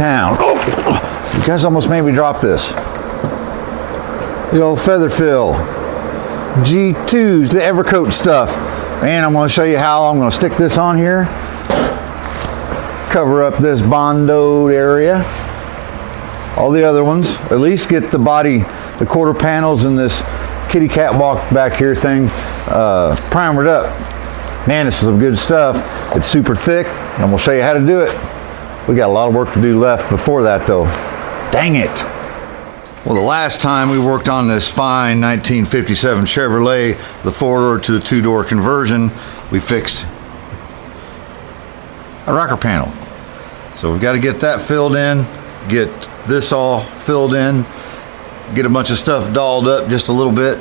town. Oh, you guys almost made me drop this. The old Featherfill G2s, the Evercoat stuff. And I'm going to show you how I'm going to stick this on here. Cover up this bondoed area. All the other ones. At least get the body, the quarter panels and this kitty cat walk back here thing primered up. Man, this is some good stuff. It's super thick, and we'll show you how to do it. We got a lot of work to do left before that though. Dang it. Well, the last time we worked on this fine 1957 Chevrolet, the 4-door to the 2-door conversion, we fixed a rocker panel. So we've got to get that filled in, get this all filled in, get a bunch of stuff dolled up just a little bit.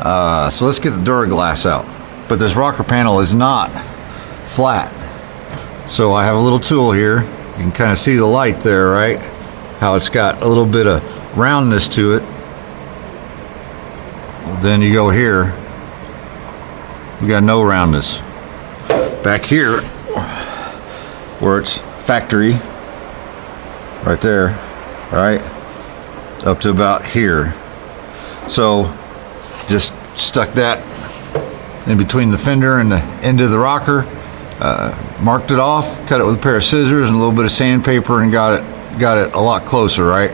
So let's get the Duraglass out. But this rocker panel is not flat. So I have a little tool here. You can kind of see the light there, right? How it's got a little bit of roundness to it. Then you go here, we got no roundness. Back here, where it's factory, right there, right, up to about here. So just stuck that in between the fender and the end of the rocker, marked it off, cut it with a pair of scissors and a little bit of sandpaper, and got it a lot closer, right?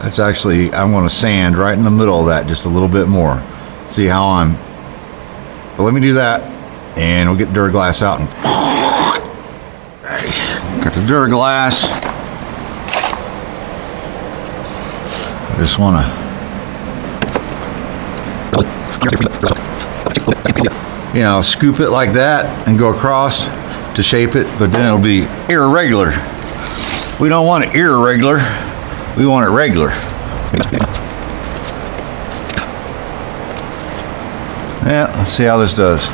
That's actually, I'm going to sand right in the middle of that just a little bit more. See how but let me do that, and we'll get Duraglass out. And got the Duraglass. I just want to, you know, scoop it like that and go across to shape it, but then it'll be irregular. We don't want it irregular. We want it regular. Yeah, let's see how this does.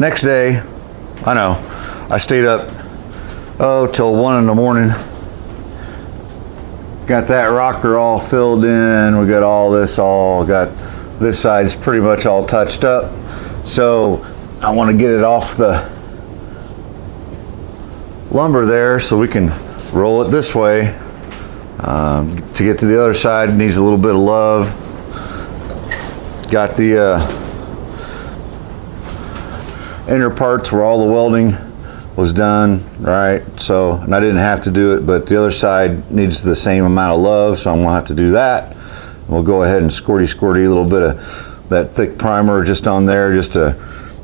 Next day, I know, I stayed up, till 1 in the morning. Got that rocker all filled in. We got all this got this side's pretty much all touched up. So I want to get it off the lumber there so we can roll it this way. To get to the other side, it needs a little bit of love. Got the inner parts where all the welding was done, right? So, and I didn't have to do it, but the other side needs the same amount of love, so I'm gonna have to do that. We'll go ahead and squirty a little bit of that thick primer just on there, just to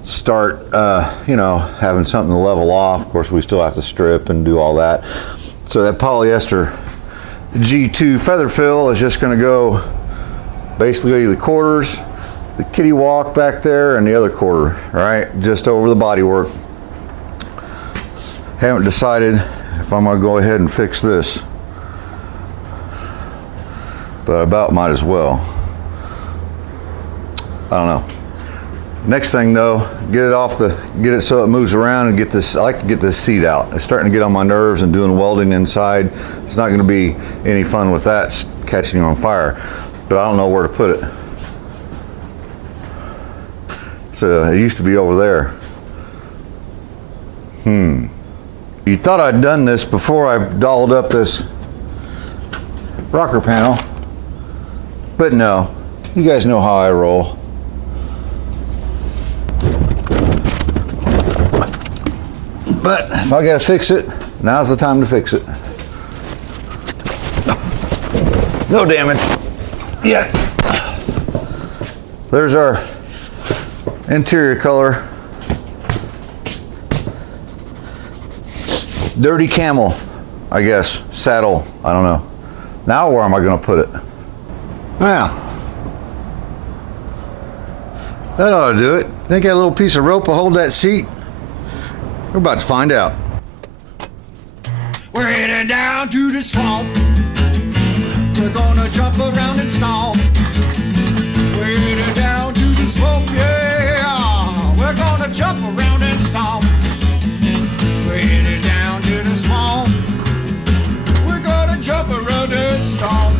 start, you know, having something to level off. Of course, we still have to strip and do all that. So that polyester G2 Featherfill is just gonna go basically the quarters, the kitty walk back there, and the other quarter, right? Just over the bodywork. Haven't decided if I'm gonna go ahead and fix this, but I about might as well. I don't know. Next thing though, get it so it moves around and get this, I like to get this seat out. It's starting to get on my nerves and doing welding inside. It's not gonna be any fun with that catching on fire, but I don't know where to put it. So it used to be over there. You thought I'd done this before I dolled up this rocker panel, but no, you guys know how I roll. But if I gotta fix it, now's the time to fix it. No damage yet. There's our interior color. Dirty camel, I guess. Saddle, I don't know. Now where am I gonna put it? Now, that ought to do it. Think that little piece of rope will hold that seat? We're about to find out. We're headed down to the swamp. We're gonna jump around and stomp. We're headed down to the swamp, yeah. We're gonna jump around and stomp. We're headed down to the swamp. We're gonna jump around and stomp.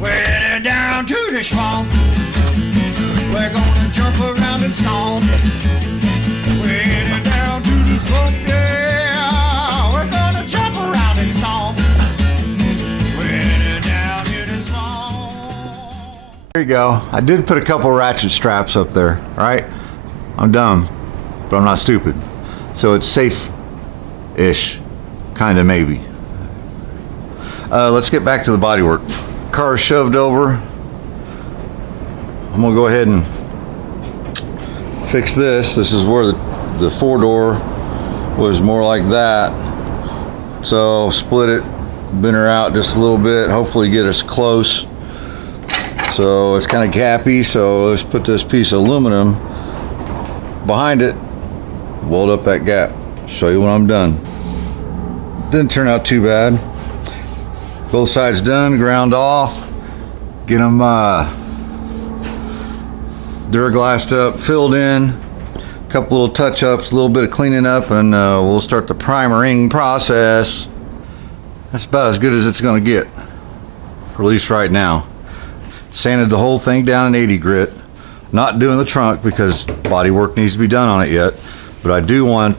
We're headed down to the swamp. We're gonna jump around and stomp. We're headed down to the swamp, yeah. We're gonna jump around and stomp. We're headed down to the swamp. There you go. I did put a couple ratchet straps up there, right? I'm dumb, but I'm not stupid. So it's safe-ish, kind of maybe. Let's get back to the bodywork. Car is shoved over. I'm gonna go ahead and fix this. This is where the four-door was more like that. So split it, bend her out just a little bit, hopefully get us close. So it's kind of gappy, so let's put this piece of aluminum behind it, weld up that gap. Show you when I'm done. Didn't turn out too bad. Both sides done, ground off, get them Duraglassed up, filled in, a couple little touch-ups, a little bit of cleaning up, and we'll start the primering process. That's about as good as it's going to get, for at least right now. Sanded the whole thing down in 80 grit. Not doing the trunk because body work needs to be done on it yet, but I do want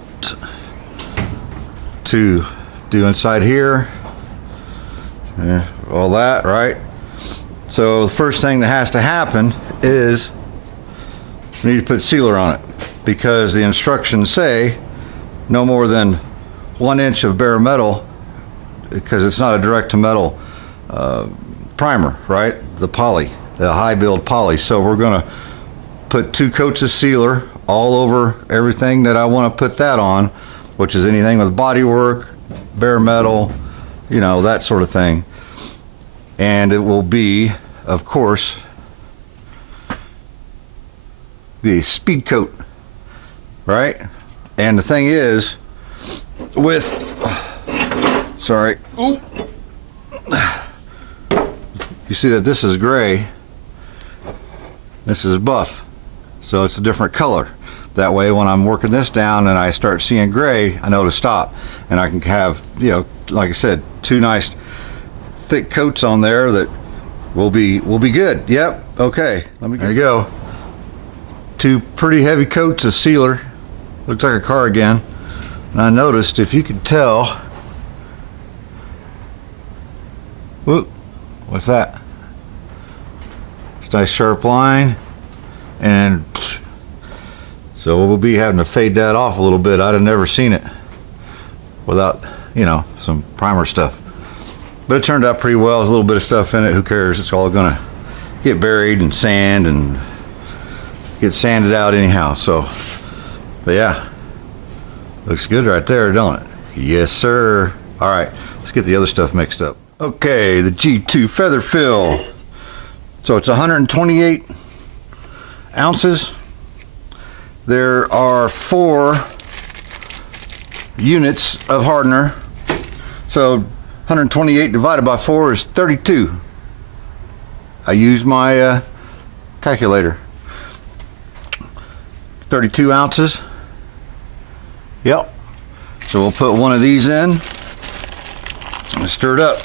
to do inside here, all that, right? So the first thing that has to happen is we need to put sealer on it, because the instructions say no more than 1 inch of bare metal, because it's not a direct to metal primer, right? The poly, the high build poly. So we're gonna put 2 coats of sealer all over everything that I want to put that on, which is anything with body work, bare metal, you know, that sort of thing. And it will be, of course, the speed coat, right? And the thing is, with, sorry, ooh, you see that this is gray, this is buff, so it's a different color. That way when I'm working this down and I start seeing gray, I know to stop, and I can have, you know, like I said, 2 nice thick coats on there that will be good. Yep, okay, there you go. 2 pretty heavy coats of sealer. Looks like a car again. And I noticed, if you could tell, whoop, what's that? It's a nice sharp line, and so we'll be having to fade that off a little bit. I'd have never seen it without, you know, some primer stuff. But it turned out pretty well. There's a little bit of stuff in it. Who cares? It's all gonna get buried in sand and get sanded out anyhow. So, but yeah, looks good right there, don't it? Yes, sir. All right, let's get the other stuff mixed up. Okay, the G2 Featherfill. So it's 128 ounces. There are 4 units of hardener. So 128 divided by 4 is 32. I use my calculator. 32 ounces. Yep. So we'll put one of these in and stir it up.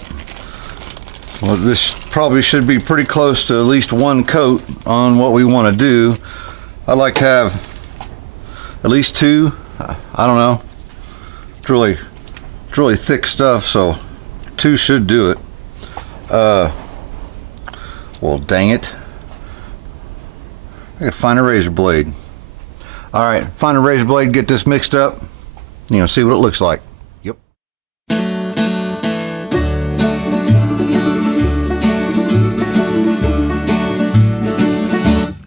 Well, this probably should be pretty close to at least 1 coat on what we want to do. I'd like to have at least 2. I don't know. It's really thick stuff, so 2 should do it. Well, dang it. I gotta find a razor blade. All right, find a razor blade, get this mixed up. you know, see what it looks like. Yep.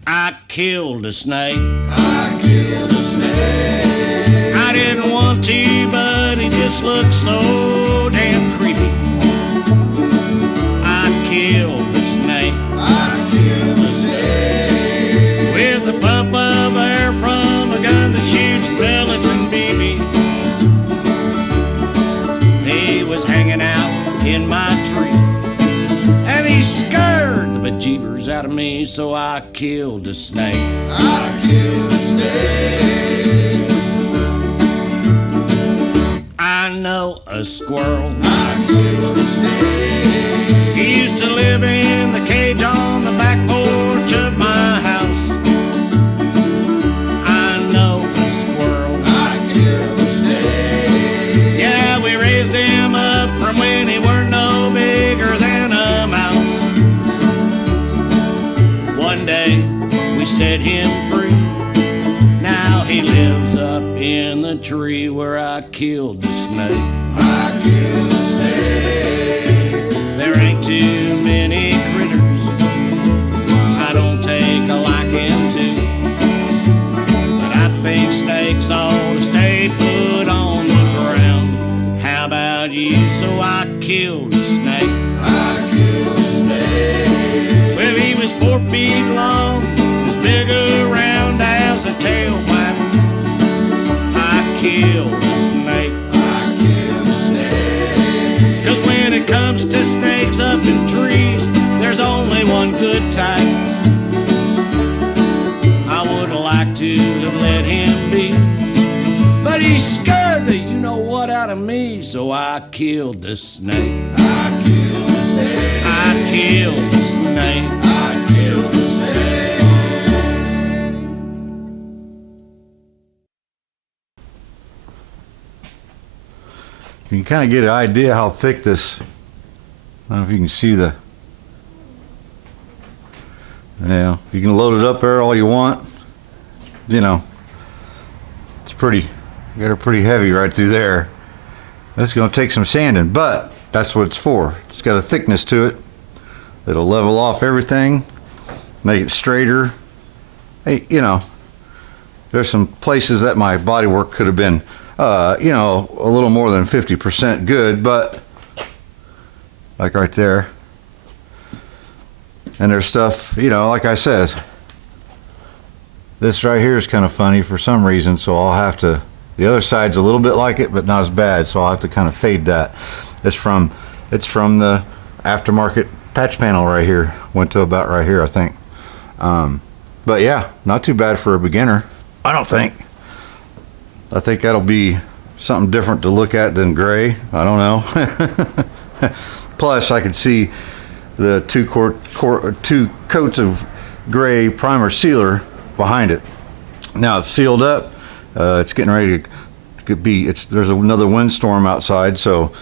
I killed a snake. I killed a snake. I didn't want to, but he just looked so damn creepy. I killed a snake. I killed a snake. With a puff of air from a gun that shoots pellets and BB. He was hanging out in my tree, and he scared the bejeebers out of me, so I killed a snake. I killed a snake. I know a squirrel. I killed a snake. He used to live in the cage on the back porch of my house. I know a squirrel. I killed a snake. Yeah, we raised him up from when he weren't no bigger than a mouse. One day we set him free. Now he lives up in the tree where I killed the snake. I killed a snake. There ain't too many critters I don't take a liking to, but I think snakes ought to stay put on the ground. How about you? So I killed a snake. I killed a snake. Well, he was 4 feet long, as big around as a tailpipe. I killed a snake. I killed a snake. 'Cause when it comes to snakes up in trees, there's only one good type. I would've liked to have let him be, but he scared the you-know-what out of me, so I killed the snake. I killed a snake. I killed the snake. I killed a snake. You can kind of get an idea how thick this, I don't know if you can see the, yeah, you can load it up there all you want, you know, it's pretty, you got it pretty heavy right through there. That's going to take some sanding, but that's what it's for. It's got a thickness to it that'll level off everything, make it straighter. Hey, you know, there's some places that my bodywork could have been, you know, a little more than 50% good, but like right there. And there's stuff, you know, like I said, this right here is kind of funny for some reason, so I'll have to, the other side's a little bit like it, but not as bad, so I'll have to kind of fade that. It's from the aftermarket patch panel right here. Went to about right here, I think. But yeah, not too bad for a beginner, I don't think. I think that'll be something different to look at than gray. I don't know. Plus, I could see the two coats of gray primer sealer behind it. Now it's sealed up. It's getting ready to be. There's another windstorm outside, so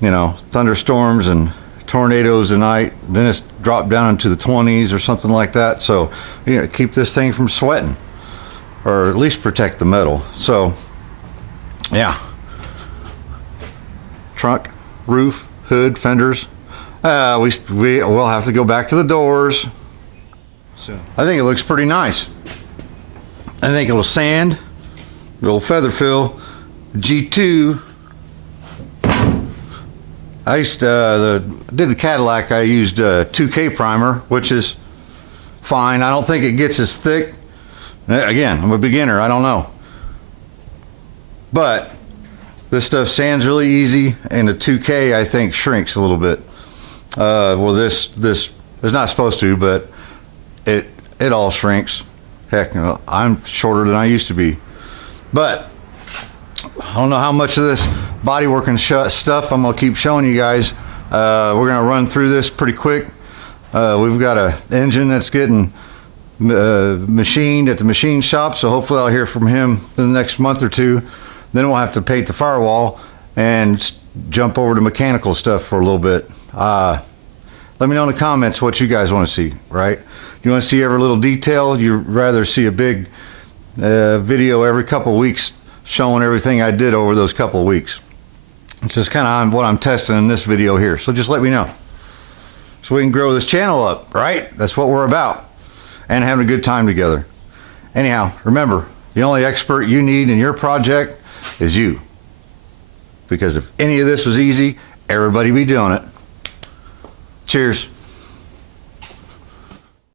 you know, thunderstorms and tornadoes tonight. Then it's dropped down into the 20s or something like that. So you know, keep this thing from sweating, or at least protect the metal. So yeah, trunk, roof, hood, fenders. We'll have to go back to the doors. So I think it looks pretty nice. I think it'll sand. The old Featherfill G2. I used did the Cadillac. I used 2K primer, which is fine. I don't think it gets as thick. Again, I'm a beginner. I don't know. But this stuff sands really easy, and the 2K I think shrinks a little bit. Well, this is not supposed to, but it all shrinks. Heck, I'm shorter than I used to be. But I don't know how much of this bodywork and stuff I'm gonna keep showing you guys. We're gonna run through this pretty quick. We've got an engine that's getting machined at the machine shop, so hopefully I'll hear from him in the next month or two. Then we'll have to paint the firewall and jump over to mechanical stuff for a little bit. Let me know in the comments what you guys want to see, right? You want to see every little detail? You'd rather see a big video every couple weeks showing everything I did over those couple of weeks. It's just kind of what I'm testing in this video here. So just let me know, so we can grow this channel up, right? That's what we're about, and having a good time together. Anyhow, remember, the only expert you need in your project is you. Because if any of this was easy, everybody be doing it. Cheers.